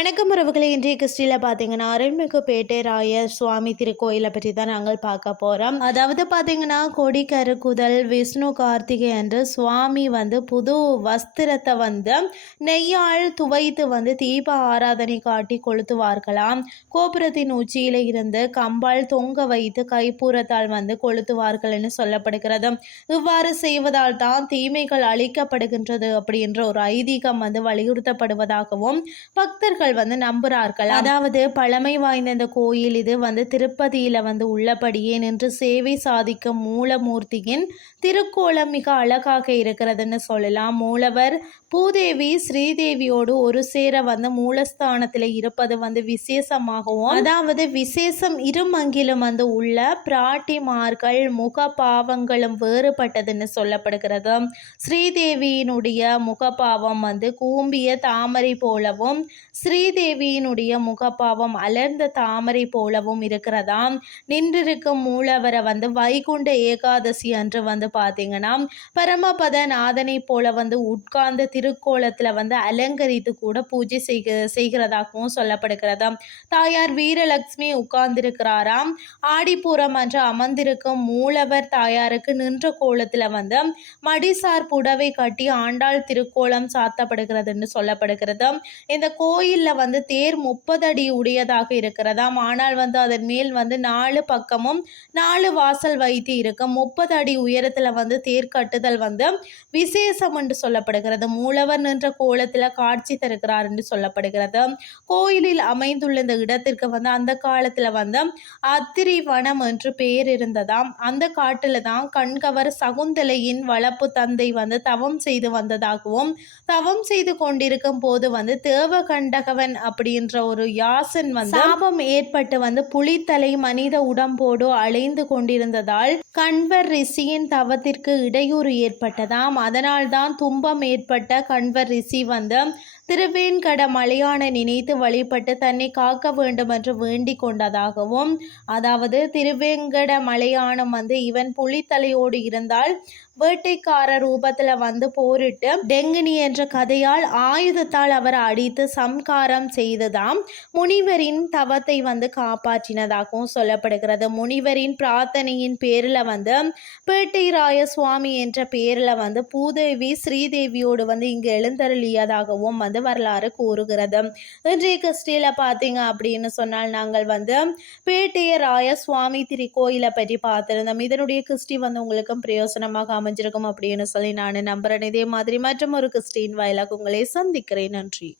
வணக்கம் உறவுகளை. இன்றைய கிறிஸ்டியில் பார்த்தீங்கன்னா அருள்மிகு பேட்டை சுவாமி திருக்கோயிலை பற்றி தான் நாங்கள் பார்க்க போகிறோம் அதாவது பார்த்தீங்கன்னா கொடிக்கருக்குதல் விஷ்ணு கார்த்திகை என்று சுவாமி வந்து புது வஸ்திரத்தை வந்து நெய்யால் துவைத்து வந்து தீப ஆராதனை காட்டி கொளுத்துவார்களாம். கோபுரத்தின் உச்சியில் இருந்து கம்பால் தொங்க வைத்து கைப்பூரத்தால் வந்து கொளுத்துவார்கள் என்று சொல்லப்படுகிறது. இவ்வாறு செய்வதால் தான் தீமைகள் அழிக்கப்படுகின்றது அப்படின்ற ஒரு ஐதீகம் வந்து வலியுறுத்தப்படுவதாகவும் பக்தர்கள் வந்து நம்புறார்கள்? அதாவது பழமை வாய்ந்த இந்த கோயில் இது வந்து திருப்பதியில வந்து உள்ளபடியே நின்று சேவை சாதிக்கும் மூலமூர்த்தியின் திருக்கோலம் மிக அழகாக இருக்கிறதுன்னு சொல்லலாம். மூலவர் பூதேவி ஸ்ரீதேவியோடு ஒரு சேர வந்து மூலஸ்தானத்தில் இருப்பது வந்து விசேஷமாகவும் அதாவது விசேஷம் இருமங்கிலும் வந்து உள்ள பிராட்டிமார்கள் முக பாவங்களும் வேறுபட்டதுன்னு சொல்லப்படுகிறது. ஸ்ரீதேவியினுடைய முகபாவம் வந்து கூம்பிய தாமரை போலவும் ஸ்ரீதேவியினுடைய முகப்பாவம் அலர்ந்த தாமரை போலவும் இருக்கிறதாம். நின்றிருக்கும் மூலவரை வந்து வைகுண்ட ஏகாதசி அன்று வந்து பார்த்தீங்கன்னா பரமபத நாதனை போல வந்து உட்கார்ந்த திருக்கோலத்தில் வந்து அலங்கரித்து கூட பூஜை செய்க செய்கிறதாகவும் சொல்லப்படுகிறதாம். தாயார் வீரலட்சுமி உட்கார்ந்திருக்கிறாராம். ஆடிப்பூரம் அன்று அமர்ந்திருக்கும் மூலவர் தாயாருக்கு நின்ற கோலத்தில் வந்து மடிசார் புடவை கட்டி ஆண்டாள் திருக்கோலம் சாத்தப்படுகிறதுன்னு சொல்லப்படுகிறது இந்த கோயில் கோயிலில் வந்து தேர் முப்பது அடி உடையதாக இருக்கிறதாம். ஆனால் வந்து அதன் மேல் வந்து நாலு பக்கமும் நாலு வாசல் வைத்து இருக்கும். முப்பது அடி உயரத்தில் வந்து தேர் கட்டுதல் வந்து விசேஷம் என்று சொல்லப்படுகிறது. மூலவர் நின்ற கோலத்தில் காட்சி தருகிறார் என்று சொல்லப்படுகிறது. கோயிலில் அமைந்துள்ள இந்த இடத்திற்கு வந்து அந்த காலத்தில் வந்து அத்திரி வனம் என்று பெயர் இருந்ததாம். அந்த காட்டில் தான் கண்கவர் சகுந்தலையின் வளப்பு தந்தை வந்து தவம் செய்து வந்ததாகவும் தவம் செய்து கொண்டிருக்கும் போது வந்து தேவகண்டகவன் அப்படின்ற ஒரு யாசன் வந்து சாபம் ஏற்பட்டு வந்து புலித்தலை மனித உடம்போடு அலைந்து கொண்டிருந்ததால் கண்வர் ரிஷியின் தவத்திற்கு இடையூறு ஏற்பட்டதாம். அதனால்தான் துன்பம் ஏற்பட்ட கண்வர் ரிஷி வந்து திருவேண்கட மலையான நினைத்து வழிபட்டு தன்னை காக்க வேண்டும் என்று வேண்டிக் கொண்டதாகவும் அதாவது திருவேங்கட மலையானம் வந்து இவன் புலித்தலையோடு இருந்தால் வேட்டைக்கார ரூபத்தில் வந்து போரிட்டு டெங்கினி என்ற கதையால் ஆயுதத்தால் அவர் அடித்து சம்காரம் செய்ததாம். முனிவரின் தவத்தை வந்து காப்பாற்றினதாகவும் சொல்லப்படுகிறது. முனிவரின் பிரார்த்தனையின் பேரில் வந்து பேட்டை ராய சுவாமி என்ற பேரில் வந்து பூதேவி ஸ்ரீதேவியோடு வந்து இங்கு எழுந்தருளியதாகவும் வந்து வரலாறு கூறுகிறது. இன்றைய கிறிஸ்டியில் பார்த்தீங்க அப்படின்னு சொன்னால் நாங்கள் வந்து பேட்டைய ராய சுவாமி திருக்கோயிலை பற்றி பார்த்துருந்தோம். இதனுடைய கிறிஸ்டி வந்து உங்களுக்கும் பிரயோசனமாக அமைஞ்சிருக்கும் அப்படின்னு சொல்லி நான் நம்புகிறேன் இதே மாதிரி மற்றும் ஒரு கிறிஸ்டின் வாயிலாக உங்களை சந்திக்கிறேன். நன்றி.